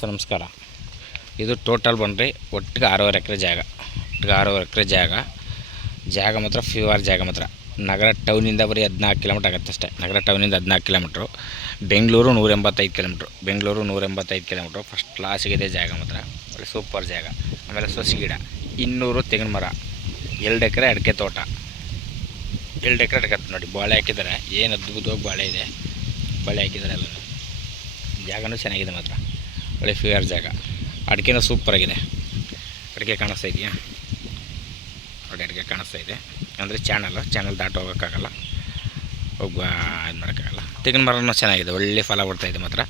Sir ನಮಸ್ಕಾರ. ಇದು total ಬಂದರೆ ಒಟ್ಟಿಗೆ 6.5 ಎಕರೆ ಜಾಗ. ಒಟ್ಟಿಗೆ 6.5 ಎಕರೆ ಜಾಗ ಮಾತ್ರ ಫ್ಯೂವರ್ ಜಾಗ ಮಾತ್ರ. ನಗರ ಟೌನಿಂದ ಬರೀ 14 ಕಿಲೋಮೀಟ್ರ್ ಆಗುತ್ತೆ ಅಷ್ಟೇ. ನಗರ ಟೌನಿಂದ 14 ಕಿಲೋಮೀಟ್ರು. ಬೆಂಗಳೂರು 185 ಕಿಲೋಮೀಟ್ರು. ಫಸ್ಟ್ ಕ್ಲಾಸಿಗಿದೆ ಜಾಗ ಮಾತ್ರ. ಒಳ್ಳೆ ಸೂಪರ್ ಜಾಗ. ಆಮೇಲೆ ಸೊಸಿ ಗಿಡ, 200 ತೆಂಗಿನ ಮರ, 2 ಎಕರೆ ಅಡಿಕೆ ತೋಟ, 2 ಎಕರೆ ಅಡಿಕೆ ನೋಡಿ. ಬಾಳೆ ಹಾಕಿದ್ದಾರೆ, ಏನು ಅದ್ಭುತವಾಗಿ ಬಾಳೆ ಇದೆ. ಬಾಳೆ ಹಾಕಿದ್ದಾರೆ ಎಲ್ಲ. ಜಾಗನೂ ಚೆನ್ನಾಗಿದೆ ಮಾತ್ರ. ಒಳ್ಳೆ ಫ್ಯೂಯರ್ ಜಾಗ. ಅಡಿಕೆನೂ ಸೂಪರಾಗಿದೆ. ಅಡಿಕೆ ಕಾಣಿಸ್ತಾ ಇದೆಯಾ ನೋಡಿ? ಅಡಿಕೆ ಕಾಣಿಸ್ತಾ ಇದೆ ಅಂದರೆ ಚಾನಲ್ ದಾಟಿ ಹೋಗೋಕ್ಕಾಗಲ್ಲ, ಇದು ಮಾಡೋಕ್ಕಾಗಲ್ಲ. ತೆಂಗಿನ ಮರನೂ ಚೆನ್ನಾಗಿದೆ, ಒಳ್ಳೆ ಫಲ ಕೊಡ್ತಾಯಿದೆ ಮಾತ್ರ.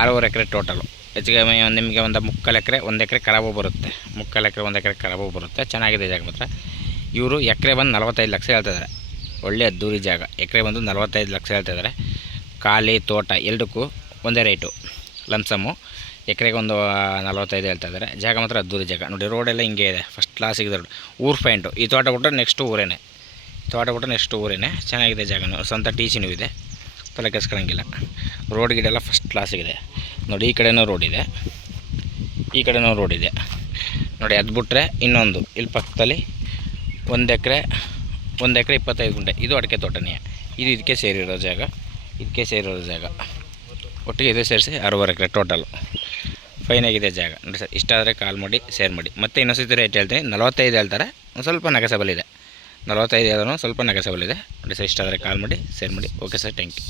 6.5 ಎಕರೆ ಟೋಟಲು. ಹೆಚ್ಚಿಗೆ ನಿಮಗೆ ಒಂದು 3/4 ಎಕರೆ 1 ಎಕರೆ ಖರಾಬು ಬರುತ್ತೆ. 3/4 ಎಕರೆ 1 ಎಕರೆ ಖರಾಬು ಬರುತ್ತೆ. ಚೆನ್ನಾಗಿದೆ ಜಾಗ ಮಾತ್ರ. ಇವರು ಎಕರೆ ಬಂದು 45 ಲಕ್ಷ ಹೇಳ್ತಿದ್ದಾರೆ. ಒಳ್ಳೆ ಅದ್ದೂರಿ ಜಾಗ. ಎಕರೆ ಬಂದು 45 ಲಕ್ಷ ಹೇಳ್ತಿದ್ದಾರೆ. ಖಾಲಿ ತೋಟ ಎರಡಕ್ಕೂ ಒಂದೇ ರೇಟು. ಲಂಸಮ್ಮು ಎಕರೆಗೆ ಒಂದು 45 ಹೇಳ್ತಾಯಿದ್ದಾರೆ. ಜಾಗ ಮಾತ್ರ ಅದ್ದೂರಿ ಜಾಗ ನೋಡಿ. ರೋಡೆಲ್ಲ ಹಿಂಗೆ ಇದೆ, ಫಸ್ಟ್ ಕ್ಲಾಸಿಗಿದೆ ರೋಡ್. ಊರು ಪಾಯಿಂಟು. ಈ ತೋಟ ಬಿಟ್ಟರೆ ನೆಕ್ಸ್ಟು ಊರೇನೆ. ಚೆನ್ನಾಗಿದೆ ಜಾಗನೂ. ಸ್ವಂತ ಟೀಚಿನೂ ಇದೆ, ತಲೆ ಕೆಸ್ಕೊಳ್ಳೋಂಗಿಲ್ಲ. ರೋಡ್ ಗಿಡೆಲ್ಲ ಫಸ್ಟ್ ಕ್ಲಾಸಿಗಿದೆ ನೋಡಿ. ಈ ಕಡೆನೂ ರೋಡ್ ಇದೆ, ಈ ಕಡೆನೂ ರೋಡ್ ಇದೆ ನೋಡಿ. ಅದು ಬಿಟ್ಟರೆ ಇನ್ನೊಂದು ಇಲ್ಲಿ ಪಕ್ಕದಲ್ಲಿ 1 ಎಕರೆ 25 ಗುಂಟೆ. ಇದು ಅಡಿಕೆ ತೋಟನೇ. ಇದಕ್ಕೆ ಸೇರಿರೋ ಜಾಗ. ಒಟ್ಟಿಗೆ ಇದು ಸೇರಿಸಿ 6.5 ಎಕರೆ ಟೋಟಲು. ಫೈನಾಗಿದೆ ಜಾಗ ನೋಡಿ ಸರ್. ಇಷ್ಟ ಆದರೆ ಕಾಲ್ ಮಾಡಿ, ಶೇರ್ ಮಾಡಿ. ಮತ್ತು ಇನ್ನೊಂದು ರೇಟ್ ಹೇಳ್ತೀನಿ. 45 ಹೇಳ್ತಾರೆ, ಒಂದು ಸ್ವಲ್ಪ ನೆಗೆಸಬಲ್ ಇದೆ. 45 ಹೇಳಿದ್ರು ಸ್ವಲ್ಪ ನೆಗೆಸಬಲ್ ಇದೆ ನೋಡಿ ಸರ್. ಇಷ್ಟ ಆದರೆ ಕಾಲ್ ಮಾಡಿ, ಶೇರ್ ಮಾಡಿ. Okay sir, thank you.